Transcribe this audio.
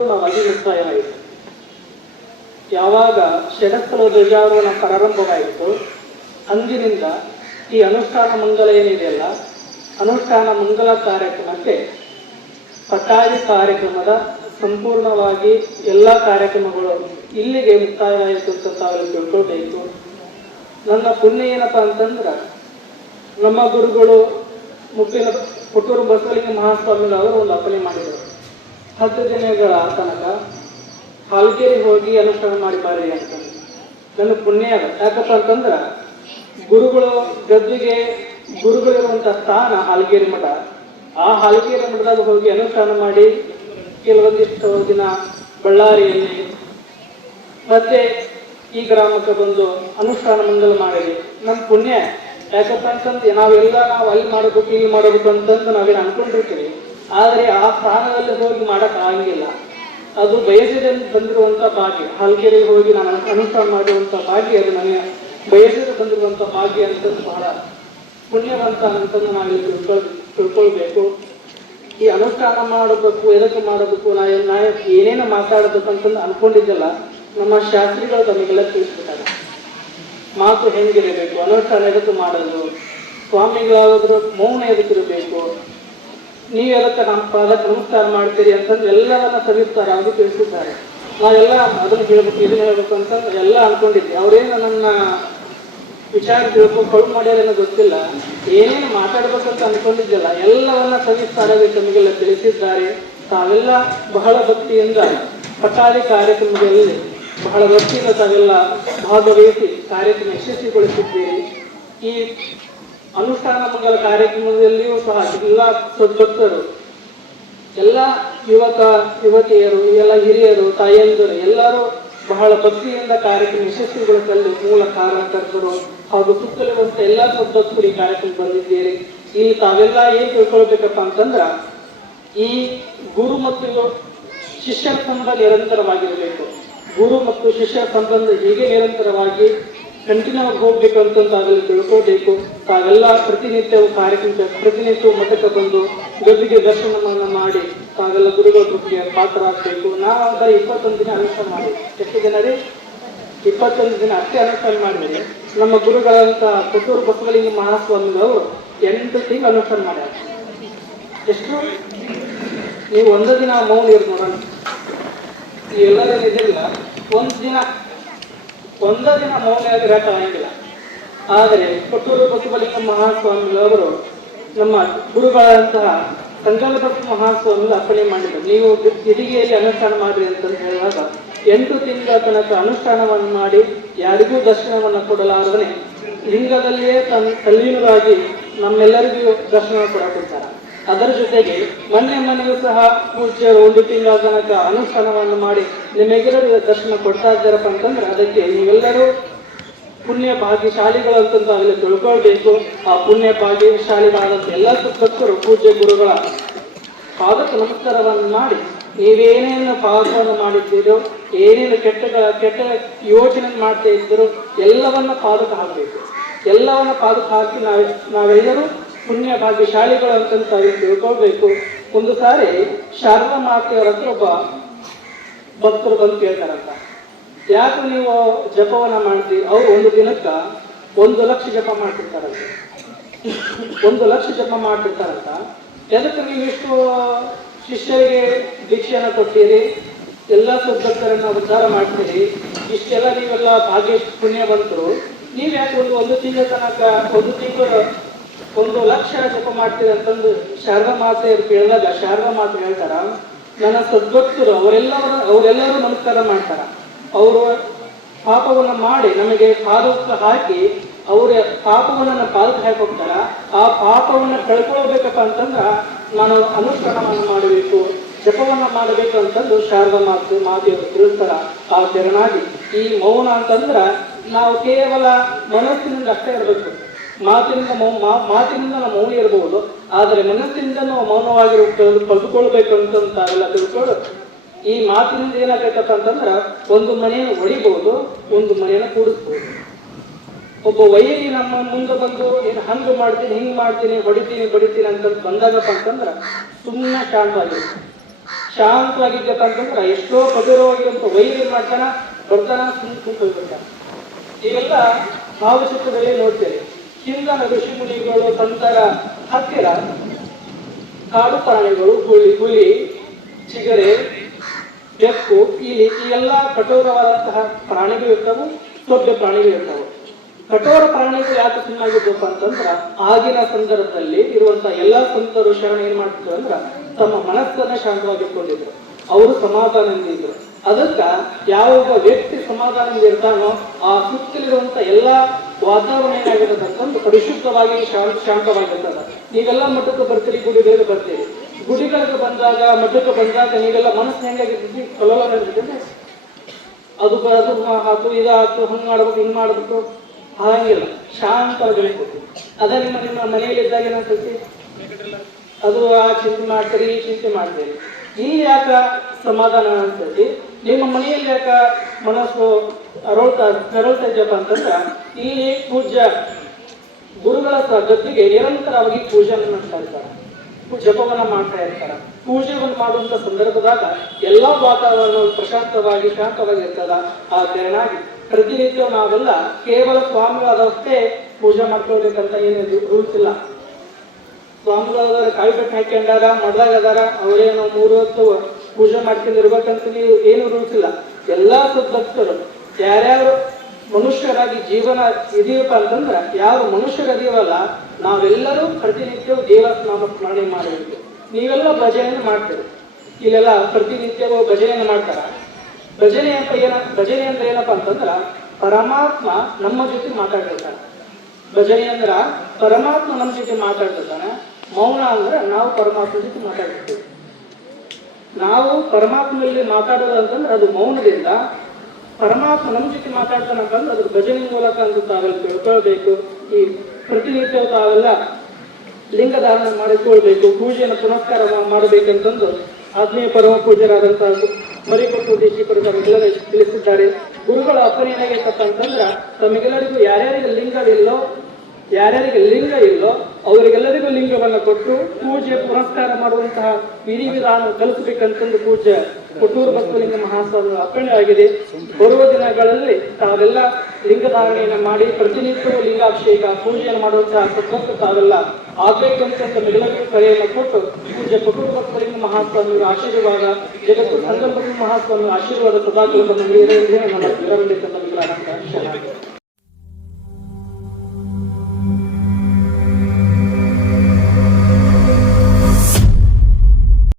ಮುಕ್ತಾಯ ಆಯಿತು. ಯಾವಾಗ ಷಡಸ್ಥಲ ಧ್ವಜಾರೋಹಣ ಪ್ರಾರಂಭವಾಯಿತು ಅಂದಿನಿಂದ ಈ ಅನುಷ್ಠಾನ ಮಂಗಲ ಏನಿದೆಯಲ್ಲ, ಅನುಷ್ಠಾನ ಮಂಗಲ ಕಾರ್ಯಕ್ರಮಕ್ಕೆ ಪಟಾಯಿ ಕಾರ್ಯಕ್ರಮದ ಸಂಪೂರ್ಣವಾಗಿ ಎಲ್ಲ ಕಾರ್ಯಕ್ರಮಗಳು ಇಲ್ಲಿಗೆ ಮುಕ್ತಾಯ ಆಯಿತು ಅಂತ ತಾವೆಲ್ಲ ತಿಳ್ಕೊಳ್ಬೇಕು. ನನ್ನ ಪುಣ್ಯ ಏನಪ್ಪ ಅಂತಂದ್ರೆ, ನಮ್ಮ ಗುರುಗಳು ಮುಖ್ಯ ಪುತ್ತೂರು ಬಸವಲಿಂಗ ಮಹಾಸ್ವಾಮಿಗಳವರು ಒಂದು ಅಪ್ಪಣೆ ಮಾಡಿದರು. 10 ದಿನಗಳ ತನಕ ಹಾಲ್ಗೇರಿ ಹೋಗಿ ಅನುಷ್ಠಾನ ಮಾಡಿ ಬಾರಿ ಅಂತ ನನ್ನ ಪುಣ್ಯ ಅದ. ಯಾಕಪ್ಪ ಅಂತಂದ್ರೆ ಗುರುಗಳು ಗದ್ದಿಗೆ ಗುರುಗಳಿರುವಂಥ ಸ್ಥಾನ ಹಾಲ್ಗೇರಿ ಮಠ. ಆ ಹಾಲ್ಗೇರಿ ಮಠದಾಗ ಹೋಗಿ ಅನುಷ್ಠಾನ ಮಾಡಿ ಕೆಲವೊಂದಿಷ್ಟು ದಿನ ಬಳ್ಳಾರಿಯಲ್ಲಿ ಮತ್ತೆ ಈ ಗ್ರಾಮಕ್ಕೆ ಬಂದು ಅನುಷ್ಠಾನ ಮಂಗಲ ಮಾಡಿದ್ವಿ. ನಮ್ಮ ಪುಣ್ಯ. ಯಾಕಪ್ಪ ಅಂತಂದ್ರೆ ನಾವು ಅಲ್ಲಿ ಮಾಡಬೇಕು ಇಲ್ಲಿ ಮಾಡಬೇಕು ಅಂತಂದು ನಾವೇನು ಅನ್ಕೊಂಡಿರ್ತೀವಿ. ಆದರೆ ಆ ಸ್ಥಾನದಲ್ಲಿ ಹೋಗಿ ಮಾಡಕ್ ಆಗಂಗಿಲ್ಲ. ಅದು ಬಯಸಿದೆ ಬಂದಿರುವಂತ ಭಾಗ್ಯ. ಹಾಲ್ಗೇರಿಗೆ ಹೋಗಿ ನಾನು ಅನುಷ್ಠಾನ ಮಾಡಿರುವಂತ ಭಾಗ್ಯ, ಅದು ನನಗೆ ಬಯಸಿದೆ ಬಂದಿರುವಂತ ಭಾಗ್ಯ ಅಂತ ಬಹಳ ಪುಣ್ಯವಂತ ಅಂತಂದು ನಾವಿಲ್ಲಿ ತಿಳ್ಕೊಳ್ಬೇಕು. ಈ ಅನುಷ್ಠಾನ ಮಾಡಬೇಕು, ಎದಕ್ಕೆ ಮಾಡಬೇಕು, ನಾ ಏನೇನು ಮಾತಾಡಬೇಕು ಅಂತಂದು ಅನ್ಕೊಂಡಿದ್ದಲ್ಲ, ನಮ್ಮ ಶಾಸ್ತ್ರಿಗಳು ತಮಗೆಲ್ಲ ತಿಳಿಸ್ಬಿಟ್ಟಾರೆ. ಮಾತು ಹೆಂಗಿರಬೇಕು, ಅನುಷ್ಠಾನ ಎದಕ್ಕೆ ಮಾಡೋದು, ಸ್ವಾಮಿಗಳಾದ್ರೂ ಮೌನ ಎದಕ್ಕಿರಬೇಕು, ನೀವು ಎದಕ್ಕೆ ನಮ್ಮ ಪಾದಕ್ಕೆ ನಮಸ್ಕಾರ ಮಾಡ್ತೀರಿ ಅಂತಂದ್ರೆ ಎಲ್ಲವನ್ನ ಸವಿಸ್ತಾರಾಗಿ ತಿಳಿಸಿದ್ದಾರೆ. ನಾವೆಲ್ಲ ಅದನ್ನು ಹೇಳ್ಬೇಕು ಇದನ್ನ ಹೇಳ್ಬೇಕು ಅಂತಂದ್ರೆ ಎಲ್ಲ ಅನ್ಕೊಂಡಿದ್ವಿ. ಅವರೇನು ನನ್ನ ವಿಚಾರ ತಿಳ್ಕೊಂಡು ಮಾಡ್ಯಾರೇನೋ ಗೊತ್ತಿಲ್ಲ, ಏನೇನು ಮಾತಾಡ್ಬೇಕಂತ ಅನ್ಕೊಂಡಿದ್ದಿಲ್ಲ, ಎಲ್ಲವನ್ನ ಸವಿಸ್ತಾರಾಗಿ ತಮಗೆಲ್ಲ ತಿಳಿಸಿದ್ದಾರೆ. ತಾವೆಲ್ಲ ಬಹಳ ಭಕ್ತಿಯಿಂದ ಪಟಾಲಿ ಕಾರ್ಯಕ್ರಮದಲ್ಲಿ ಬಹಳ ಭಕ್ತಿಯಿಂದ ತಾವೆಲ್ಲ ಭಾಗವಹಿಸಿ ಕಾರ್ಯಕ್ರಮ ಯಶಸ್ವಿಗೊಳಿಸಿದ್ದೀರಿ. ಈ ಅನುಷ್ಠಾನ ಮಂಗಲ ಕಾರ್ಯಕ್ರಮದಲ್ಲಿಯೂ ಸಹ ಎಲ್ಲ ಸದ್ಭಕ್ತರು, ಎಲ್ಲ ಯುವತಿಯರು, ಎಲ್ಲ ಹಿರಿಯರು, ತಾಯಂದಿರು ಎಲ್ಲರೂ ಬಹಳ ಭಕ್ತಿಯಿಂದ ಕಾರ್ಯಕ್ರಮ ಯಶಸ್ವಿಗೊಳಿಸಲು ಮೂಲ ಕಾರಣಕರ್ತರು ಹಾಗೂ ಸುತ್ತಲಿರುವಂತ ಎಲ್ಲ ಸದ್ಭಕ್ತರು ಈ ಕಾರ್ಯಕ್ರಮ ಬಂದಿದ್ದೀರಿ. ಇಲ್ಲಿ ತಾವೆಲ್ಲ ಏನ್ ತಿಳ್ಕೊಳ್ಬೇಕಪ್ಪ ಅಂತಂದ್ರ, ಈ ಗುರು ಮತ್ತು ಶಿಷ್ಯರ ಸಂಬಂಧ ನಿರಂತರವಾಗಿರಬೇಕು. ಗುರು ಮತ್ತು ಶಿಷ್ಯರ ಸಂಬಂಧ ಹೀಗೆ ನಿರಂತರವಾಗಿ ಕಂಟಿನ್ಯೂ ಆಗಿ ಹೋಗ್ಬೇಕು ಅಂತ ತಾವೆಲ್ಲ ತಿಳ್ಕೊಳ್ಬೇಕು. ತಾವೆಲ್ಲ ಪ್ರತಿನಿತ್ಯವೂ ಕಾರ್ಯಕ್ರಮ ಪ್ರತಿನಿತ್ಯವೂ ಮಠಕ್ಕೆ ಬಂದು ಗದ್ದಿಗೆ ದರ್ಶನವನ್ನು ಮಾಡಿ ತಾವೆಲ್ಲ ಗುರುಗಳ ಕೃಪೆಗೆ ಪಾತ್ರರಾಗಬೇಕು. ನಾವಂತ 21 ದಿನ ಅನುಷ್ಠಾನ ಮಾಡಿ, ಎಷ್ಟು ದಿನ ರೀ? 21 ದಿನ ಅಷ್ಟೇ ಅನುಷ್ಠಾನ ಮಾಡಿದ್ರೆ ನಮ್ಮ ಗುರುಗಳಂತ ಪುತ್ತೂರು ಬಸವಲಿಂಗ ಮಹಾಸ್ವಾಮಿಗಳು 8 ತಿಂಗಳು ಅನುಷ್ಠಾನ ಮಾಡ್ಯಾರ. ಎಷ್ಟು? ನೀವು ಒಂದು ದಿನ ಮೌನ ಇರ್ ನೋಡೋಣ. ನೀವೆಲ್ಲರೂ ಇದಿಲ್ಲ, ಒಂದು ದಿನ ಮೌನ ಇರಕ್ಕೆ ಆಗಂಗಿಲ್ಲ. ಆದರೆ ಪುತ್ತೂರು ಬಸವಲಿಂಗ ಮಹಾಸ್ವಾಮಿಗಳವರು ನಮ್ಮ ಗುರುಗಳಂತಹ ಸಂಕಲ್ಪ ಮಹಾಸ್ವಾಮಿಗಳು ಅಪ್ಪಣೆ ಮಾಡಿದರು. ನೀವು ಇದಿಗೆಯಲ್ಲಿ ಅನುಷ್ಠಾನ ಮಾಡ್ರಿ ಅಂತ ಹೇಳುವಾಗ 8 ತಿಂಗಳ ತನಕ ಅನುಷ್ಠಾನವನ್ನು ಮಾಡಿ ಯಾರಿಗೂ ದರ್ಶನವನ್ನು ಕೊಡಲಾರದನೆ ಲಿಂಗದಲ್ಲಿಯೇ ತಲ್ಲೀನರಾಗಿ ನಮ್ಮೆಲ್ಲರಿಗೂ ದರ್ಶನ ಕೊಡಕೊಡ್ತಾರೆ. ಅದರ ಜೊತೆಗೆ ಮನೆಗೂ ಸಹ ಪೂಜ್ಯರು 1 ತಿಂಗಳ ತನಕ ಅನುಷ್ಠಾನವನ್ನು ಮಾಡಿ ನಿಮ್ಮೆಲ್ಲರಿಗೂ ದರ್ಶನ ಕೊಡ್ತಾ ಇದ್ದಾರಪ್ಪ ಅಂತಂದ್ರೆ ಅದಕ್ಕೆ ನೀವೆಲ್ಲರೂ ಪುಣ್ಯ ಭಾಗ್ಯಶಾಲಿಗಳು ಅಂತಂತ ಅಲ್ಲಿ ತಿಳ್ಕೊಳ್ಬೇಕು. ಆ ಪುಣ್ಯ ಭಾಗ್ಯಶಾಲಿಗಳಾದಂಥ ಎಲ್ಲ ಭಕ್ತರು ಪೂಜ್ಯ ಗುರುಗಳ ಪಾದಕ್ಕೆ ನಮಸ್ಕಾರವನ್ನು ಮಾಡಿ, ನೀವೇನೇನು ಪಾದವನ್ನು ಮಾಡಿದ್ದೀರೋ, ಏನೇನು ಕೆಟ್ಟ ಯೋಚನೆ ಮಾಡ್ತಾ ಇದ್ದೀರೋ ಎಲ್ಲವನ್ನ ಪಾದಕ್ಕೆ ಹಾಕಬೇಕು. ಎಲ್ಲವನ್ನ ಪಾದಕ್ಕೆ ಹಾಕಿ ನಾವೆಲ್ಲರೂ ಪುಣ್ಯ ಭಾಗ್ಯಶಾಲಿಗಳು ಅಂತಂತ ಅಲ್ಲಿ ತಿಳ್ಕೊಳ್ಬೇಕು. ಒಂದು ಸಾರಿ ಶಾರದಾ ಮಾತೆಯವರ ಹತ್ರ ಒಬ್ಬ ಭಕ್ತರು ಬಂದು ಕೇಳ್ತಾರಂತ, ಯಾಕೆ ನೀವು ಜಪವನ್ನ ಮಾಡ್ತೀವಿ? ಅವ್ರು ಒಂದು ದಿನಕ್ಕೆ 1 ಲಕ್ಷ ಜಪ ಮಾಡ್ತಿರ್ತಾರಂತ. 1 ಲಕ್ಷ ಜಪ ಮಾಡ್ತಿರ್ತಾರಂತ. ಎದಕ್ಕೆ ನೀವು ಇಷ್ಟು ಶಿಷ್ಯರಿಗೆ ದೀಕ್ಷೆಯನ್ನು ಕೊಡ್ತೀರಿ, ಎಲ್ಲ ಸದ್ಭಕ್ತರನ್ನ ಉದ್ಧಾರ ಮಾಡ್ತೀರಿ, ಇಷ್ಟೆಲ್ಲ ನೀವೆಲ್ಲ ಭಾಗ್ಯ ಪುಣ್ಯ ಬಂತರು, ನೀವು ಯಾಕೆ ಒಂದು ತಿಂಗಳ ತನಕ 1 ತಿಂಗಳು 1 ಲಕ್ಷ ಜಪ ಮಾಡ್ತೀರಿ ಅಂತಂದು ಶಾರದಾ ಮಾತೆಯರು ಕೇಳಿದಾಗ ಶಾರದಾ ಮಾತೆ ಹೇಳ್ತಾರ, ನನ್ನ ಸದ್ಭಕ್ತರು ಅವರೆಲ್ಲರೂ ನಮಸ್ಕಾರ ಮಾಡ್ತಾರ. ಅವರು ಪಾಪವನ್ನು ಮಾಡಿ ನಮಗೆ ಪಾದಕ್ಕೆ ಹಾಕಿ ಅವರ ಪಾಪವನ್ನು ನಮ್ಮ ಪಾದಕ್ಕೆ ಹಾಕಿ ಹೋಗ್ತಾರ. ಆ ಪಾಪವನ್ನು ಕಳ್ಕೊಳ್ಬೇಕಪ್ಪ ಅಂತಂದ್ರ ನಾನು ಅನುಷ್ಠಾನವನ್ನು ಮಾಡಬೇಕು, ಜಪವನ್ನು ಮಾಡಬೇಕು ಅಂತಂದು ಶಾರದಾ ಮಾತೆಯವರು ತಿಳಿಸ್ತಾರ. ಆ ಶರಣಾಗಿ ಈ ಮೌನ ಅಂತಂದ್ರ ನಾವು ಕೇವಲ ಮನಸ್ಸಿನಿಂದ ಅಷ್ಟೇ ಇರಬೇಕು. ಮಾತಿನಿಂದ ನಾವು ಮೌನ ಇರಬಹುದು, ಆದರೆ ಮನಸ್ಸಿನಿಂದ ನಾವು ಮೌನವಾಗಿರೋ ಕಲ್ತ್ಕೊಳ್ಬೇಕು ಅಂತ ತಾವೆಲ್ಲ ತಿಳ್ಕೊಳ್ಳು. ಈ ಮಾತಿನಿಂದ ಏನಾಗಬೇಕಪ್ಪ ಅಂತಂದ್ರ ಒಂದು ಮನೆಯನ್ನು ಹೊಡಿಬಹುದು, ಒಂದು ಮನೆಯನ್ನು ಕೂಡಿಸ್ಬಹುದು. ಒಬ್ಬ ವೈರಿ ನಮ್ಮ ಮುಂದೆ ಬಂದು ನೀನು ಹಂಗೆ ಮಾಡ್ತೀನಿ, ಹಿಂಗೆ ಮಾಡ್ತೀನಿ, ಹೊಡಿತೀನಿ ಬಡಿತೀನಿ ಅಂತ ಬಂದಾಗಪ್ಪ ಅಂತಂದ್ರ ಸುಮ್ಮನೆ ಶಾಂತವಾಗಿರುತ್ತೆ. ಶಾಂತವಾಗಿದ್ದಕ್ಕಂತಂದ್ರೆ ಎಷ್ಟೋ ಕಠೋರವಾಗಿರುವಂತ ವೈರಿ ಮಾಡ್ತಾನ ಬರ್ತಾನ ಹೋಗ್ಬಿಡ್ತಾನ. ಇವೆಲ್ಲ ಭಾವಚಿತ್ರದಲ್ಲಿ ನೋಡ್ತೇವೆ. ಹಿಂದಿನ ಋಷಿ ಮುನಿಗಳು ಸಂತರ ಹತ್ತಿರ ಕಾಡು ಪ್ರಾಣಿಗಳು, ಹುಲಿ, ಚಿಗರೆ, ಬೆಕ್ಕು, ಇಲಿ ಈ ಎಲ್ಲ ಕಠೋರವಾದಂತಹ ಪ್ರಾಣಿಗಳು ಇರ್ತವು, ದೊಡ್ಡ ಪ್ರಾಣಿಗಳು ಇರ್ತವು. ಕಠೋರ ಪ್ರಾಣಿಗಳು ಯಾಕೆ ಸುಮ್ಮನಾಗಿದ್ದಪ್ಪ ಅಂತಂದ್ರ ಆಗಿನ ಸಂದರ್ಭದಲ್ಲಿ ಇರುವಂತಹ ಎಲ್ಲಾ ಸಂತರು ಶರಣ ಏನ್ ಮಾಡ್ತಿದ್ರು ಅಂದ್ರ ತಮ್ಮ ಮನಸ್ಸನ್ನ ಶಾಂತವಾಗಿಟ್ಕೊಂಡಿದ್ರು, ಅವರು ಸಮಾಧಾನದಿಂದ ಇದ್ರು. ಅದಕ್ಕ ಯಾವ ವ್ಯಕ್ತಿ ಸಮಾಧಾನದಿಂದ ಇರ್ತಾನೋ ಆ ಸುತ್ತಲಿರುವಂತ ಎಲ್ಲಾ ವಾತಾವರಣ ಏನಾಗಿರೋದಂತಂದು ಪರಿಶುದ್ಧವಾಗಿ ಶಾಂತವಾಗಿರ್ತದ. ನೀವೆಲ್ಲ ಮಠಕ್ಕೆ ಬರ್ತೀರಿ, ಗುಡಿಗಳಿಗೆ ಬರ್ತೀರಿ. ಗುಡಿಗಳಿಗೆ ಬಂದಾಗ, ಮಠಕ್ಕೆ ಬಂದಾಗ ನೀವೆಲ್ಲ ಮನಸ್ಸು ಹೆಂಗಾಗಿರ್ತೈತಿ, ಕಲೋಲ ಇರ್ತೈತಿ. ಅದು ಇದಾಯ್ತು, ಹಂಗ್ ಮಾಡ್ಬೇಕು, ಹಿಂಗ್ ಮಾಡ್ಬೇಕು, ಹಾಗಿಲ್ಲ, ಶಾಂತವಾಗಿ. ಅದ ನಿಮ್ಮ ಮನೆಯಲ್ಲಿ ಇದ್ದಾಗ ಏನಾಗ್ತೈತಿ, ಅದು ಆ ಚಿಂತೆ ಮಾಡ್ತೀರಿ, ಈ ಚಿಂತೆ ಮಾಡ್ತೀರಿ. ಇಲ್ಲಿ ಯಾಕ ಸಮಾಧಾನ ಅನ್ಸತಿ, ನಿಮ್ಮ ಮನೆಯಲ್ಲಿ ಯಾಕ ಮನಸ್ಸು ಅರಳ್ತಾ ಇದ್ದಪ್ಪ ಅಂತಂದ್ರ ಇಲ್ಲಿ ಪೂಜ್ಯ ಗುರುಗಳ ಗದ್ದಿಗೆ ನಿರಂತರವಾಗಿ ಪೂಜೆಯನ್ನು ಮಾಡ್ತಾ ಇರ್ತಾರೆ, ಜಪವನ್ನ ಮಾಡ್ತಾ ಇರ್ತಾರೆ. ಪೂಜೆಯನ್ನು ಮಾಡುವಂತ ಸಂದರ್ಭದಾಗ ಎಲ್ಲಾ ವಾತಾವರಣ ಪ್ರಶಾಂತವಾಗಿ ಶಾಂತವಾಗಿ ಇರ್ತದ. ಆ ಕಾರಣಾಗಿ ಪ್ರತಿನಿತ್ಯ ನಾವೆಲ್ಲ ಕೇವಲ ಸ್ವಾಮಿಗಳಾದಷ್ಟೇ ಪೂಜೆ ಮಾಡ್ಕೊಳ್ಬೇಕಂತ ಏನಿದೆ ರೂಲ್ಸ್ ಇಲ್ಲ. ಸ್ವಾಮಿಗಳಾದಾರ ಕಾಯಿ ಕಟ್ಟು ಹಾಕ್ಯಂಡಾರ, ಮಡ್ದಾಗ ಅದಾರ, ಅವರೇನು 3 ಹೊತ್ತು ಪೂಜೆ ಮಾಡ್ಕೊಂಡಿರ್ಬೇಕಂತ ನೀವು ಏನು ರೂಲ್ಸ್ ಇಲ್ಲ. ಎಲ್ಲಾ ಸದ್ಭಕ್ತರು ಯಾರ್ಯಾರು ಮನುಷ್ಯರಾಗಿ ಜೀವನ ಇದೀವಪ್ಪ ಅಂತಂದ್ರ, ಯಾರು ಮನುಷ್ಯರದೀವಲ್ಲ ನಾವೆಲ್ಲರೂ ಪ್ರತಿನಿತ್ಯವೂ ದೇವನಾಮ ಸ್ಮರಣೆ ಮಾಡಬೇಕು. ನೀವೆಲ್ಲ ಭಜನೆಯನ್ನು ಮಾಡ್ತೀರಿ, ಇಲ್ಲೆಲ್ಲ ಪ್ರತಿನಿತ್ಯವೂ ಭಜನೆಯನ್ನು ಮಾಡ್ತಾರ. ಭಜನೆ ಅಂದ್ರೆ ಏನಪ್ಪಾ ಅಂತಂದ್ರ ಪರಮಾತ್ಮ ನಮ್ಮ ಜೊತೆ ಮಾತಾಡ್ತಿರ್ತಾನೆ. ಭಜನೆ ಅಂದ್ರ ಪರಮಾತ್ಮ ನಮ್ಮ ಜೊತೆ ಮಾತಾಡ್ತಿರ್ತಾನೆ. ಮೌನ ಅಂದ್ರೆ ನಾವು ಪರಮಾತ್ಮ ಜೊತೆ ಮಾತಾಡ್ತಿರ್ತೀವಿ. ನಾವು ಪರಮಾತ್ಮನಲ್ಲಿ ಮಾತಾಡೋದು ಅಂತಂದ್ರೆ ಅದು ಮೌನದಿಂದ. ಪರಮಾತ್ಮ ನಮ್ಮ ಜೊತೆ ಮಾತಾಡ್ತಾನಂತಂದ್ರೆ ಅದ್ರ ಭಜನೆ ಮೂಲಕ ಅಂತ ತಾವೆಲ್ಲ ತಿಳ್ಕೊಳ್ಬೇಕು. ಈ ಪ್ರತಿನಿತ್ಯ ತಾವೆಲ್ಲ ಲಿಂಗಧಾರಣ ಮಾಡಿಕೊಳ್ಬೇಕು, ಪೂಜೆಯನ್ನು ಪುನಸ್ಕಾರ ಮಾಡಬೇಕಂತಂದು ಆತ್ಮೀಯ ಪರಮ ಪೂಜ್ಯರಾದಂತಹ ಮರಿಕೊಟ್ಟು ದೇಶಿಕರು ತಮಗೆಲ್ಲರೂ ತಿಳಿಸಿದ್ದಾರೆ. ಗುರುಗಳ ಅಪ್ಪಣೆ ಏನಾಗೈತಪ್ಪ ಅಂತಂದ್ರ ತಮಗೆಲ್ಲರಿಗೂ ಯಾರ್ಯಾರಿಗೆ ಲಿಂಗ ಇಲ್ಲೋ ಅವರಿಗೆಲ್ಲರಿಗೂ ಲಿಂಗವನ್ನು ಕೊಟ್ಟು ಪೂಜೆ ಪುರಸ್ಕಾರ ಮಾಡುವಂತಹ ವಿಧಿ ವಿಧಾನ ಕಲಿಸಬೇಕಂತಂದು ಪೂಜ್ಯ ಕೊಟ್ಟೂರು ಬಸವಲಿಂಗ ಮಹಾಸ್ವಾಮಿ ಅಪ್ಪಣೆ ಆಗಿದೆ. ಬರುವ ದಿನಗಳಲ್ಲಿ ತಾವೆಲ್ಲ ಲಿಂಗಧಾರಣೆಯನ್ನು ಮಾಡಿ ಪ್ರತಿನಿತ್ಯವೂ ಲಿಂಗಾಭಿಷೇಕ ಪೂಜೆಯನ್ನು ಮಾಡುವಂತಹ ಸದ್ಭಕ್ತ ತಾವೆಲ್ಲ ಆಗ್ಬೇಕಂತ ತಮಗೆಲ್ಲರಿಗೂ ಕರೆಯನ್ನು ಕೊಟ್ಟು ಪೂಜ್ಯ ಕೊಟ್ಟೂರು ಬಸವಲಿಂಗ ಮಹಾಸ್ವಾಮಿ ಆಶೀರ್ವಾದ, ಜಗತ್ತು ಸಂಗಮ ಮಹಾಸ್ವಾಮಿ ಆಶೀರ್ವಾದ ಸದಾಕಾಲವನ್ನು ನೀಡುವುದೇ ನನ್ನ ವಿರಮಣೆ.